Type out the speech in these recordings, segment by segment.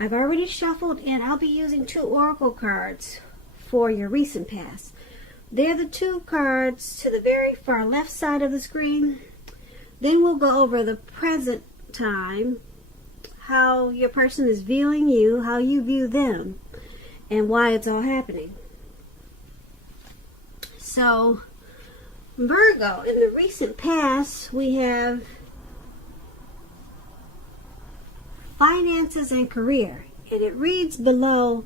I've already shuffled, and I'll be using 2 oracle cards for your recent past. They're the 2 cards to the very far left side of the screen. Then we'll go over the present time, how your person is viewing you, how you view them, and why it's all happening. So, Virgo, in the recent past, we have finances and career. And it reads below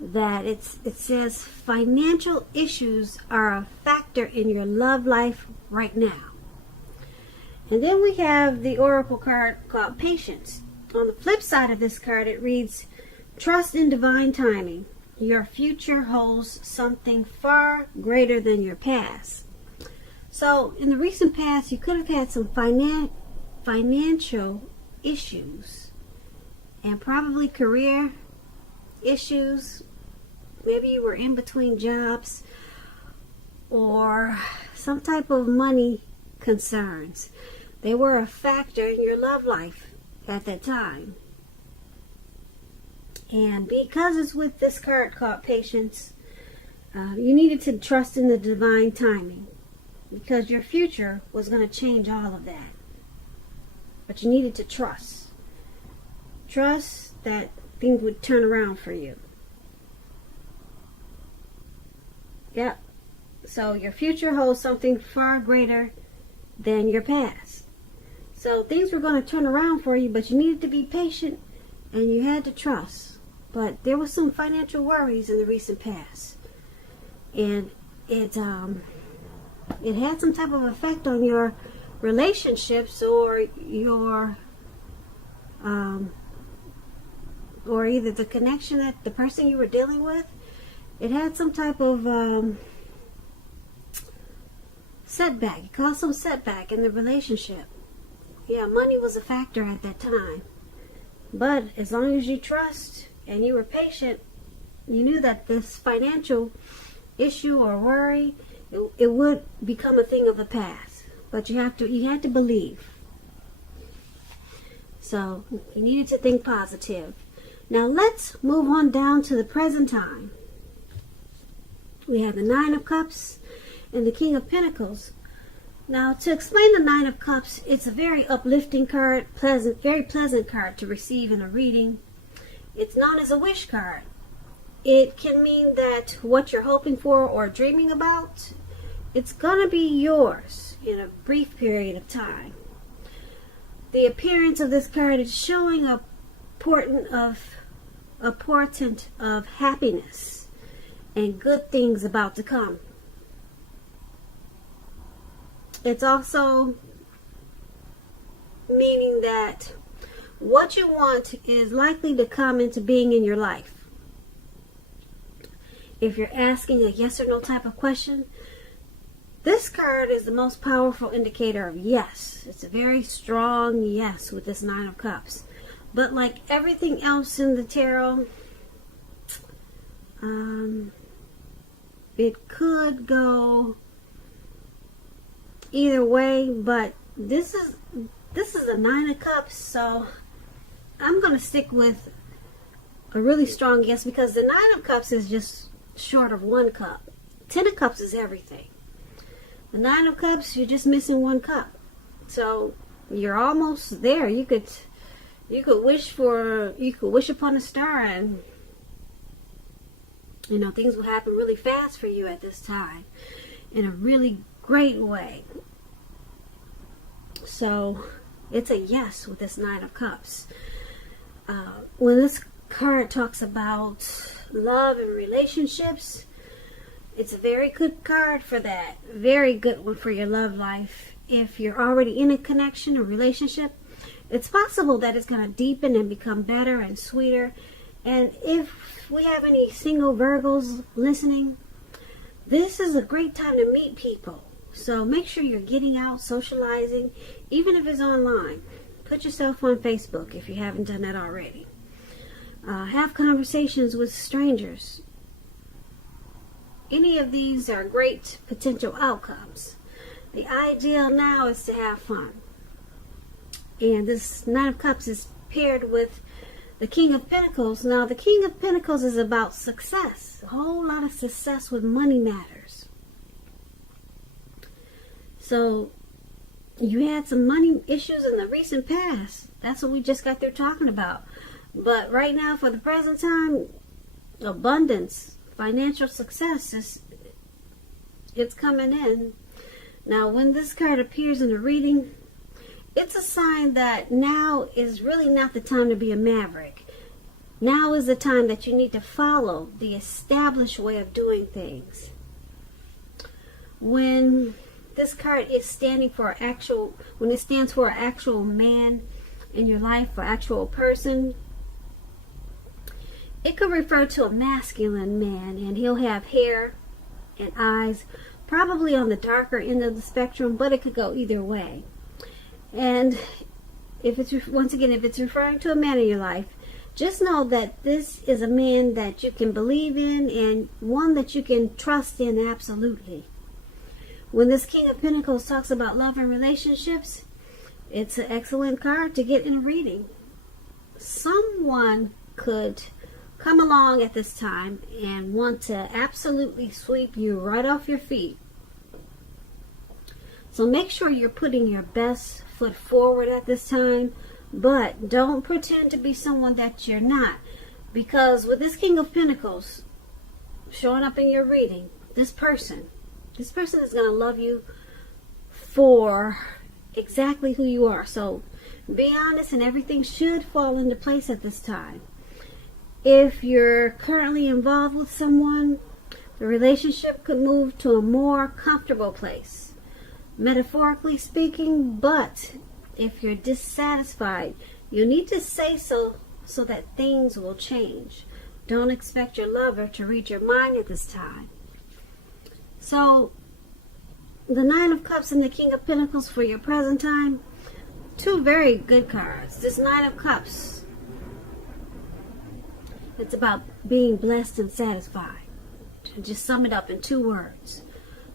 that it says financial issues are a factor in your love life right now. And then we have the oracle card called Patience. On the flip side of this card, it reads, trust in divine timing. Your future holds something far greater than your past. So, in the recent past, you could have had some financial issues and probably career issues. Maybe you were in between jobs or some type of money concerns. They were a factor in your love life at that time. And because it's with this card called Patience, you needed to trust in the divine timing, because your future was going to change all of that. But you needed to trust. Trust that things would turn around for you. Yep. So your future holds something far greater than your past. So things were going to turn around for you, but you needed to be patient and you had to trust. But there was some financial worries in the recent past. And it had some type of effect on your relationships or your or either the connection that the person you were dealing with. It had some type of setback. It caused some setback in the relationship. Yeah, money was a factor at that time. But as long as you trust and you were patient, you knew that this financial issue or worry, it would become a thing of the past. But you had to believe. So you needed to think positive. Now let's move on down to the present time. We have the 9 of Cups and the King of Pentacles. Now, to explain the 9 of Cups, it's a very uplifting card, very pleasant card to receive in a reading. It's known as a wish card. It can mean that what you're hoping for or dreaming about, it's going to be yours in a brief period of time. The appearance of this card is showing a portent of happiness and good things about to come. It's also meaning that what you want is likely to come into being in your life. If you're asking a yes or no type of question, this card is the most powerful indicator of yes. It's a very strong yes with this 9 of Cups. But like everything else in the tarot, it could go either way, but this is a 9 of Cups, so I'm going to stick with a really strong yes, because the 9 of Cups is just short of 1 cup. 10 of Cups is everything. The 9 of Cups, you're just missing 1 cup. So you're almost there. You could wish upon a star, and things will happen really fast for you at this time in a really great way. So it's a yes with this 9 of Cups. When this card talks about love and relationships, it's a very good card for that. Very good one for your love life. If you're already in a connection or relationship, it's possible that it's going to deepen and become better and sweeter. And if we have any single Virgos listening, this is a great time to meet people. So make sure you're getting out, socializing, even if it's online. Put yourself on Facebook if you haven't done that already. Have conversations with strangers. Any of these are great potential outcomes. The ideal now is to have fun. And this 9 of Cups is paired with the King of Pentacles. Now, the King of Pentacles is about success. A whole lot of success with money matters. So, you had some money issues in the recent past. That's what we just got through talking about. But right now, for the present time, abundance, financial success it's coming in. Now, when this card appears in a reading, it's a sign that now is really not the time to be a maverick. Now is the time that you need to follow the established way of doing things. When this card is standing for when it stands for an actual man in your life, or actual person, it could refer to a masculine man, and he'll have hair and eyes, probably on the darker end of the spectrum, but it could go either way. And if it's referring to a man in your life, just know that this is a man that you can believe in and one that you can trust in absolutely. When this King of Pentacles talks about love and relationships, it's an excellent card to get in a reading. Someone could come along at this time and want to absolutely sweep you right off your feet. So make sure you're putting your best foot forward at this time, but don't pretend to be someone that you're not, because with this King of Pentacles showing up in your reading, this person is going to love you for exactly who you are. So be honest, and everything should fall into place at this time. If you're currently involved with someone, the relationship could move to a more comfortable place, metaphorically speaking. But if you're dissatisfied, you need to say so that things will change. Don't expect your lover to read your mind at this time. So, the Nine of Cups and the King of Pentacles for your present time, two very good cards. This Nine of Cups, it's about being blessed and satisfied. To just sum it up in two words: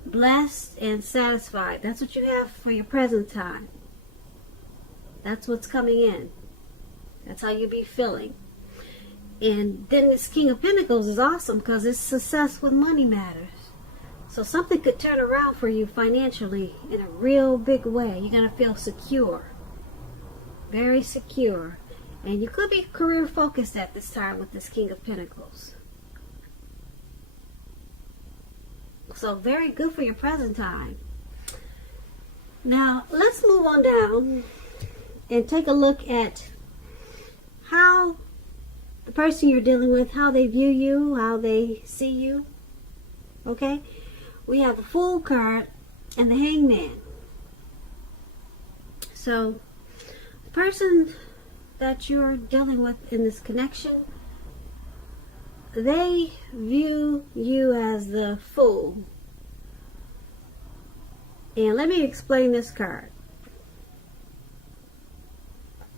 blessed and satisfied. That's what you have for your present time. That's what's coming in. That's how you be feeling. And then this King of Pentacles is awesome because it's success with money matters. So something could turn around for you financially in a real big way. You're going to feel secure. Very secure. And you could be career focused at this time with this King of Pentacles. So very good for your present time. Now let's move on down and take a look at how the person you're dealing with, how they view you, how they see you. Okay? We have the Fool card and the Hangman. So the person that you're dealing with in this connection, they view you as the Fool. And let me explain this card.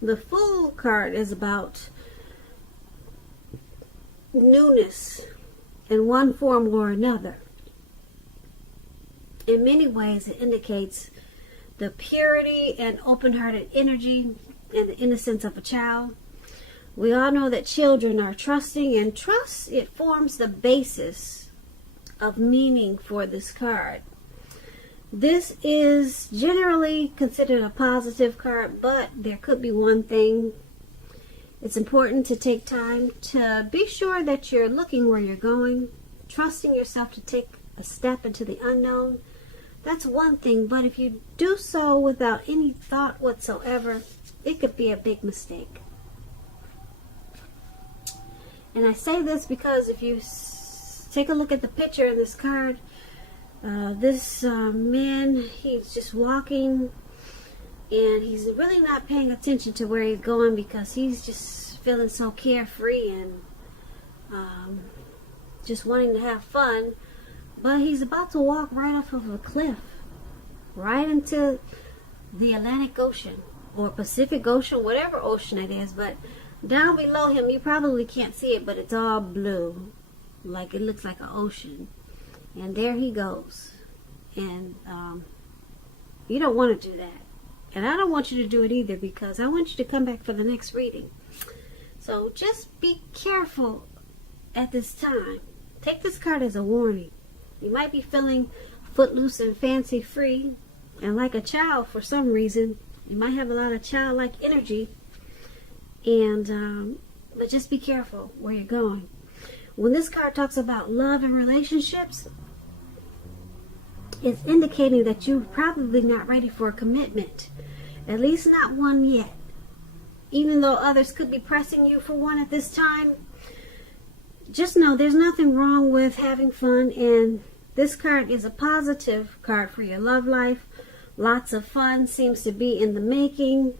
The Fool card is about newness in one form or another. In many ways, it indicates the purity and open-hearted energy and the innocence of a child. We all know that children are trusting, and trust, it forms the basis of meaning for this card. This is generally considered a positive card, but there could be one thing. It's important to take time to be sure that you're looking where you're going, trusting yourself to take a step into the unknown. That's one thing, but if you do so without any thought whatsoever, it could be a big mistake. And I say this because if you take a look at the picture in this card, this man, he's just walking, and he's really not paying attention to where he's going because he's just feeling so carefree and just wanting to have fun. But he's about to walk right off of a cliff, right into the Atlantic Ocean or Pacific Ocean, whatever ocean it is. But down below him, you probably can't see it, but it's all blue, like it looks like an ocean. And there he goes. And you don't want to do that. And I don't want you to do it either, because I want you to come back for the next reading. So just be careful at this time. Take this card as a warning. You might be feeling footloose and fancy free and like a child for some reason. You might have a lot of childlike energy, and but just be careful where you're going. When this card talks about love and relationships, it's indicating that you're probably not ready for a commitment, at least not one yet. Even though others could be pressing you for one at this time, just know there's nothing wrong with having fun, and this card is a positive card for your love life. Lots of fun seems to be in the making,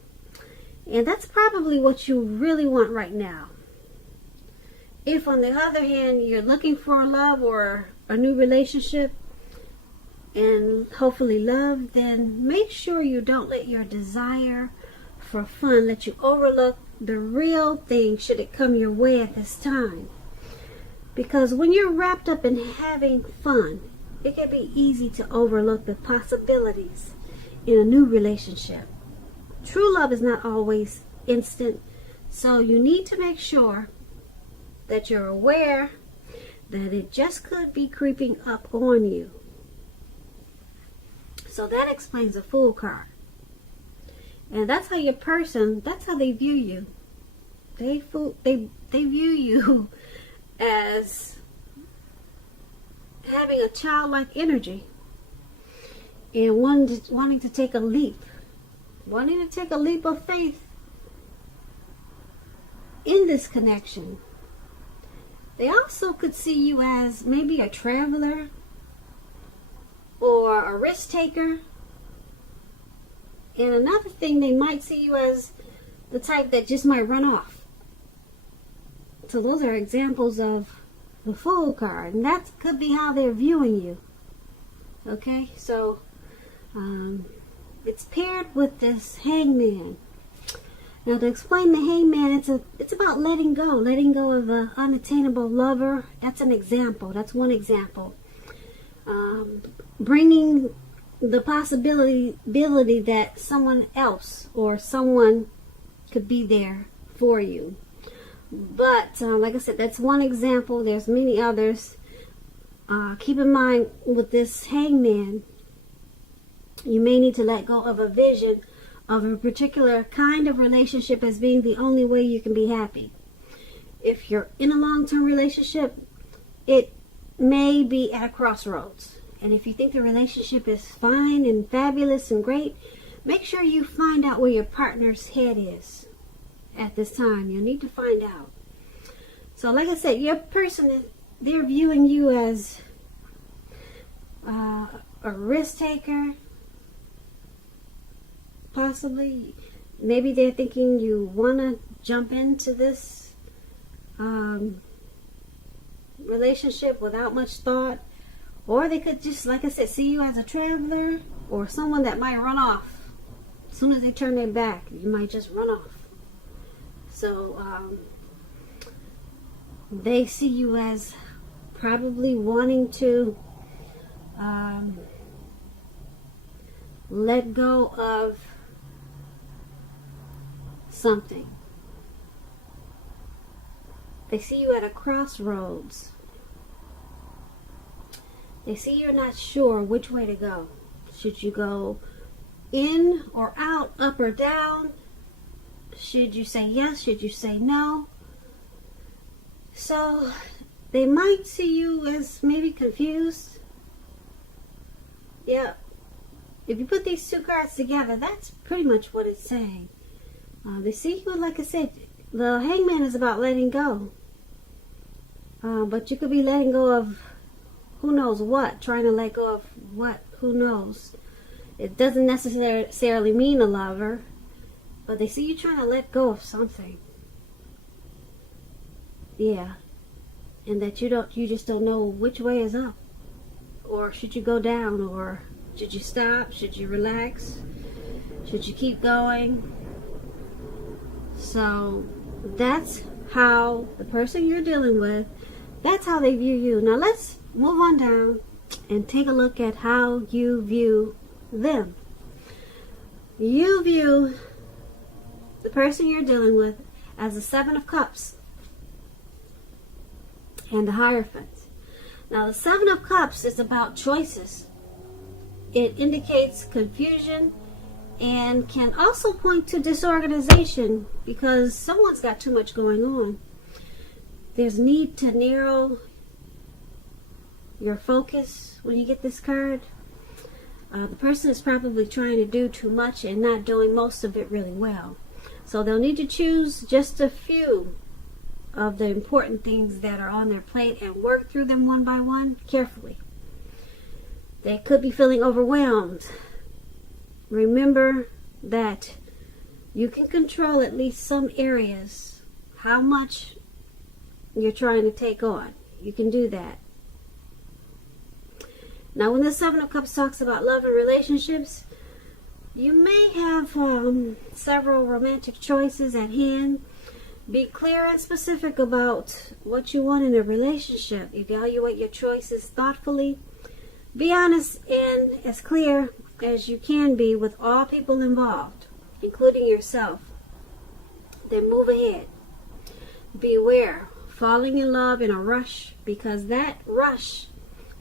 and that's probably what you really want right now. If, on the other hand, you're looking for love or a new relationship and hopefully love, then make sure you don't let your desire for fun let you overlook the real thing should it come your way at this time. Because when you're wrapped up in having fun, it can be easy to overlook the possibilities in a new relationship. True love is not always instant, so you need to make sure that you're aware that it just could be creeping up on you. So that explains the Fool card. And that's how your person, that's how they view you. They view you as having a childlike energy and wanting to take a leap of faith in this connection. They also could see you as maybe a traveler or a risk taker. And another thing, they might see you as the type that just might run off. So those are examples of the Fool card, and that could be how they're viewing you. Okay, so it's paired with this Hangman. Now, to explain the Hangman, it's about letting go of an unattainable lover. That's an example. That's one example. Bringing the possibility that someone else or someone could be there for you. But like I said, that's one example. There's many others. Keep in mind, with this Hangman, you may need to let go of a vision of a particular kind of relationship as being the only way you can be happy. If you're in a long-term relationship, it may be at a crossroads. And if you think the relationship is fine and fabulous and great, make sure you find out where your partner's head is at this time. You'll need to find out. So like I said, your person, they're viewing you as a risk taker. Possibly. Maybe they're thinking you want to jump into this relationship without much thought. Or they could just, like I said, see you as a traveler or someone that might run off. As soon as they turn their back, you might just run off. So they see you as probably wanting to let go of something. They see you at a crossroads. They see you're not sure which way to go. Should you go in or out, up or down? Should you say yes? Should you say no? So they might see you as maybe confused. Yeah. If you put these two cards together, that's pretty much what it's saying. They see you, like I said, the Hangman is about letting go. But you could be letting go of who knows what, trying to let go of what, who knows. It doesn't necessarily mean a lover, but they see you trying to let go of something. Yeah. And that you just don't know which way is up. Or should you go down, or should you stop? Should you relax? Should you keep going? So that's how the person you're dealing with, that's how they view you. Now let's move on down and take a look at how you view them. You view the person you're dealing with as the Seven of Cups and the Hierophant. Now, the Seven of Cups is about choices. It indicates confusion and can also point to disorganization because someone's got too much going on. There's need to narrow your focus when you get this card. The person is probably trying to do too much and not doing most of it really well. So they'll need to choose just a few of the important things that are on their plate and work through them one by one carefully. They could be feeling overwhelmed. Remember that you can control at least some areas, how much you're trying to take on. You can do that. Now, when the Seven of Cups talks about love and relationships, you may have several romantic choices at hand. Be clear and specific about what you want in a relationship. Evaluate your choices thoughtfully. Be honest and as clear as you can be with all people involved, including yourself. Then move ahead. Beware falling in love in a rush, because that rush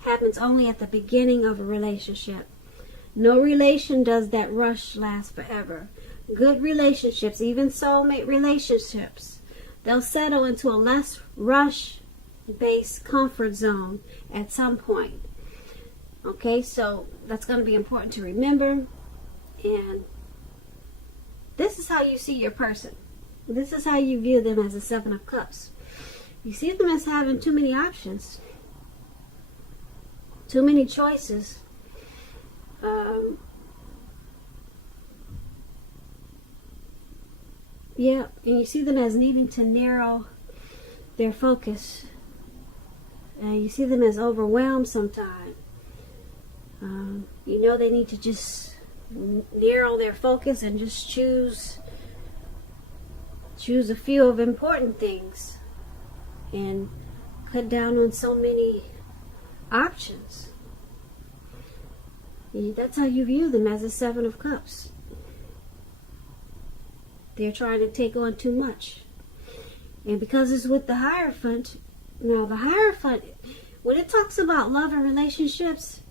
happens only at the beginning of a relationship. No relation does that rush last forever. Good relationships, even soulmate relationships, they'll settle into a less rush-based comfort zone at some point. Okay, so that's going to be important to remember. And this is how you see your person. This is how you view them as a Seven of Cups. You see them as having too many options, too many choices. Yeah, and you see them as needing to narrow their focus. You see them as overwhelmed sometimes. You know they need to just narrow their focus and just choose a few of important things and cut down on so many options. That's how you view them, as a Seven of Cups. They're trying to take on too much. And because it's with the Hierophant, now the Hierophant, when it talks about love and relationships,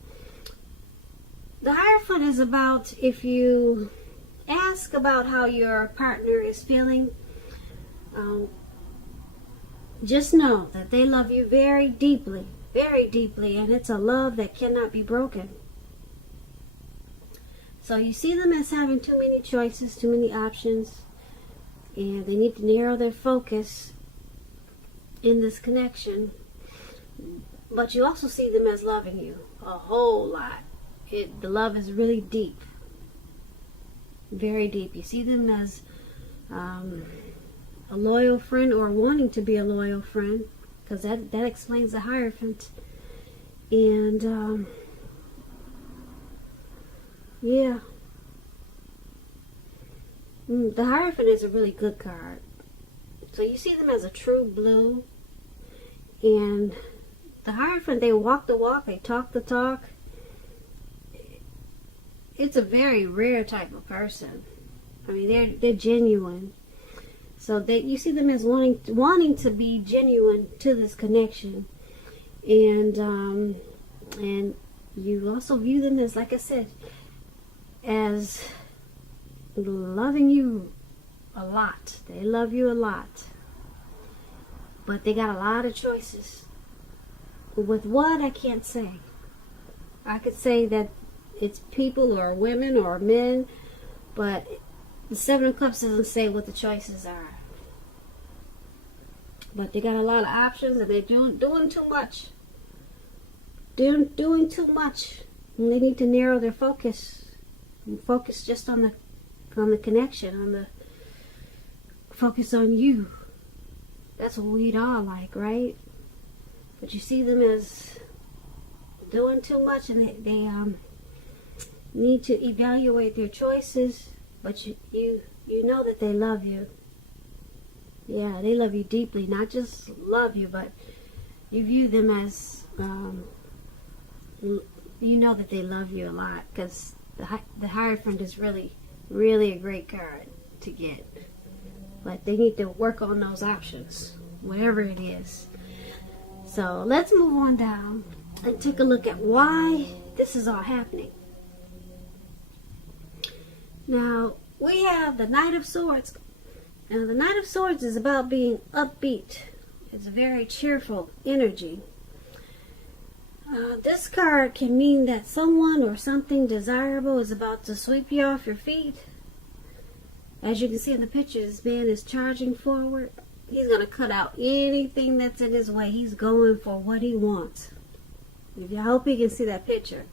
the Hierophant is about, if you ask about how your partner is feeling, just know that they love you very deeply, and it's a love that cannot be broken. So you see them as having too many choices, too many options, and they need to narrow their focus in this connection. But you also see them as loving you a whole lot. The love is really deep, very deep. You see them as a loyal friend, or wanting to be a loyal friend, because that explains the Hierophant. And yeah, the Hierophant is a really good card. So you see them as a true blue, and the Hierophant, they walk the walk, they talk the talk. It's a very rare type of person. I mean, they're genuine. So that you see them as wanting to be genuine to this connection, and you also view them as, like I said, as loving you a lot. They love you a lot, but they got a lot of choices. With what, I can't say. I could say that it's people or women or men, but the Seven of Cups doesn't say what the choices are. But they got a lot of options, and they're doing too much. They're doing too much. And they need to narrow their focus. And focus just on the connection, on the focus on you. That's what we'd all like, right? But you see them as doing too much, and they need to evaluate their choices. But you know that they love you. Yeah, they love you deeply. Not just love you, but you view them as, you know that they love you a lot, because the Hierophant is really, really a great card to get. but they need to work on those options, whatever it is. So let's move on down and take a look at why this is all happening. Now, we have the Knight of Swords. Now, the Knight of Swords is about being upbeat. It's a very cheerful energy. This card can mean that someone or something desirable is about to sweep you off your feet. As you can see in the picture, this man is charging forward. He's going to cut out anything that's in his way. He's going for what he wants. I hope you can see that picture.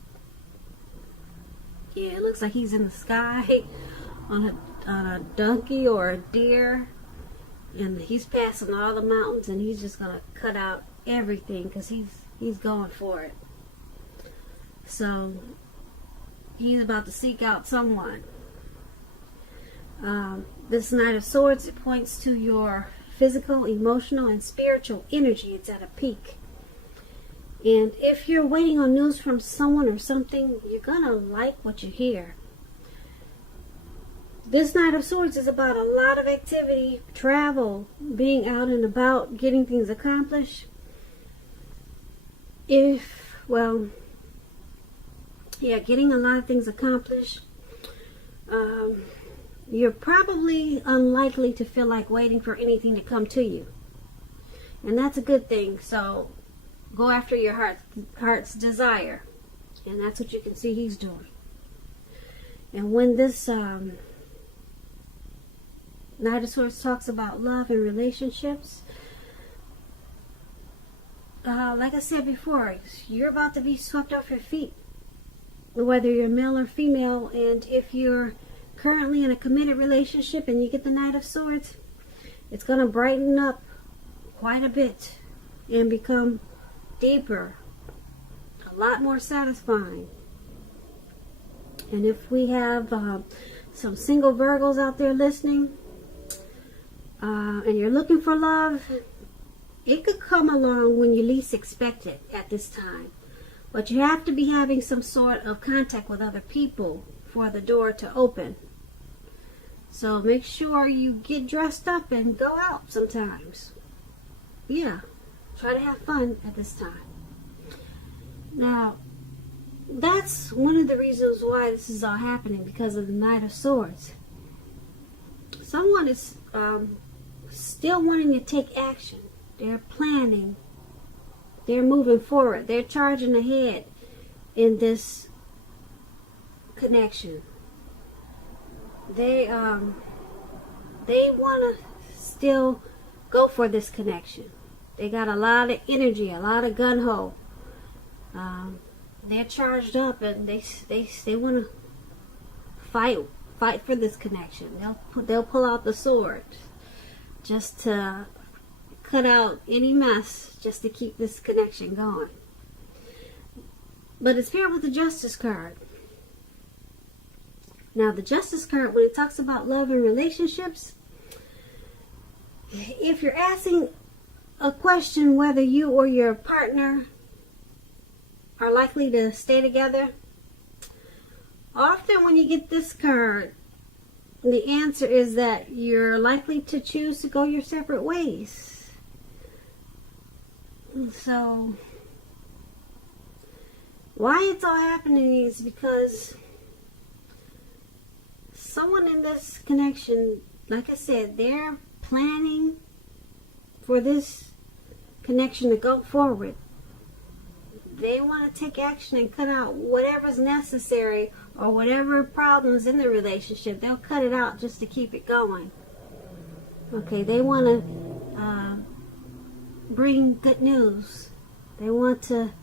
Yeah, it looks like he's in the sky on a donkey or a deer. And he's passing all the mountains, and he's just going to cut out everything because he's going for it. So he's about to seek out someone. This Knight of Swords, it points to your physical, emotional, and spiritual energy. It's at a peak. And if you're waiting on news from someone or something, you're gonna like what you hear. This Knight of Swords is about a lot of activity, travel, being out and about, getting things accomplished. Getting a lot of things accomplished. You're probably unlikely to feel like waiting for anything to come to you. And that's a good thing. So go after your heart's desire. And that's what you can see he's doing. And when this Knight of Swords talks about love and relationships, like I said before, you're about to be swept off your feet. Whether you're male or female, and if you're currently in a committed relationship and you get the Knight of Swords, it's going to brighten up quite a bit and become deeper, a lot more satisfying. And if we have some single Virgos out there listening, and you're looking for love, it could come along when you least expect it at this time. But you have to be having some sort of contact with other people for the door to open. So make sure you get dressed up and go out sometimes. Yeah, try to have fun at this time. Now, that's one of the reasons why this is all happening, because of the Knight of Swords. Someone is still wanting to take action. They're planning. They're moving forward. They're charging ahead in this connection. They want to still go for this connection. They got a lot of energy, a lot of gun-ho. They're charged up, and they want to fight for this connection. They'll pull out the sword just to cut out any mess, just to keep this connection going. But it's paired with the Justice card. Now, the Justice card, when it talks about love and relationships, if you're asking a question whether you or your partner are likely to stay together, often when you get this card, the answer is that you're likely to choose to go your separate ways. So, why it's all happening is because someone in this connection, like I said, they're planning for this connection to go forward. They want to take action and cut out whatever's necessary, or whatever problems in the relationship. They'll cut it out just to keep it going. Okay, they want to bring good news. They want to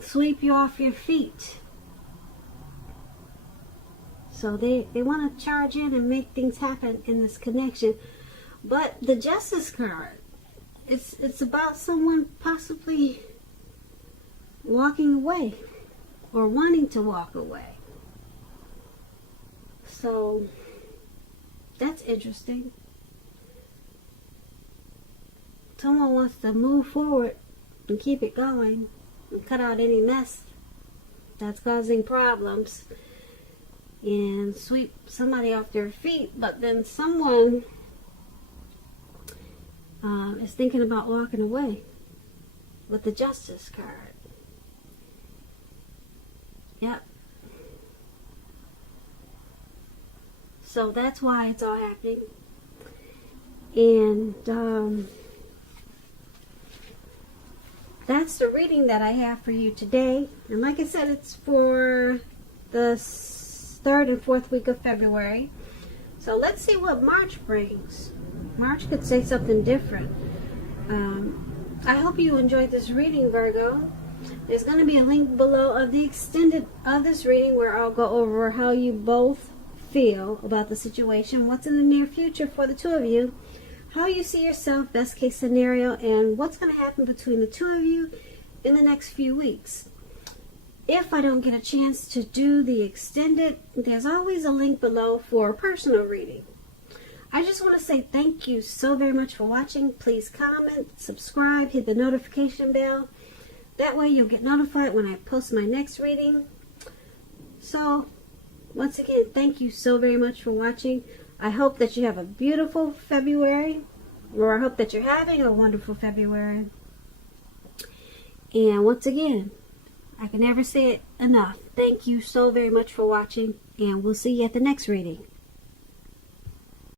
sweep you off your feet. So they want to charge in and make things happen in this connection. But the Justice card, it's about someone possibly walking away or wanting to walk away. So that's interesting. Someone wants to move forward and keep it going and cut out any mess that's causing problems. and sweep somebody off their feet, but then someone is thinking about walking away with the Justice card. Yep. So that's why it's all happening. And that's the reading that I have for you today. And like I said, it's for the 3rd and 4th week of February. So let's see what March brings. March could say something different. I hope you enjoyed this reading, Virgo. There's going to be a link below of the extended of this reading where I'll go over how you both feel about the situation, what's in the near future for the two of you, how you see yourself, best case scenario, and what's going to happen between the two of you in the next few weeks. If I don't get a chance to do the extended, there's always a link below for a personal reading. I just want to say thank you so very much for watching. Please comment, subscribe, hit the notification bell. That way you'll get notified when I post my next reading. So, once again, thank you so very much for watching. I hope that you have a beautiful February, or I hope that you're having a wonderful February. And once again, I can never say it enough. Thank you so very much for watching, and we'll see you at the next reading.